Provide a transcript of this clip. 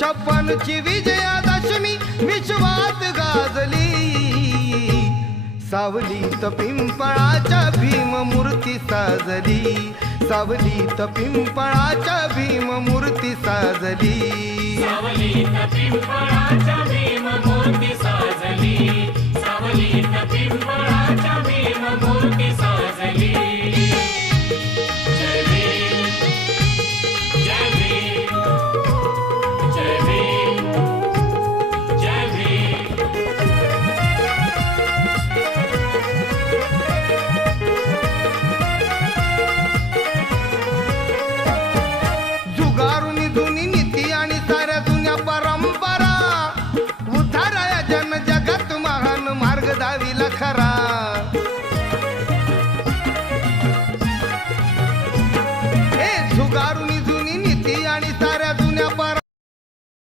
56ची विजयादशमी विश्वात गाजली, सावलीत पिंपळाच्या भीममूर्ती साजली, सावलीत पिंपळाच्या भीममूर्ती साजली, सावलीत पिंपळाच्या भीममूर्ती साजली, सावलीत पिंपळाच्या भीममूर्ती साजली. जय भीम, जय भीम, जय भीम, जय भीम. जुगारुनी जुनी नीती आणि साऱ्या जुन्या परंपरा, उद्धाराया जन जगत महान मार्ग दाविला खरा.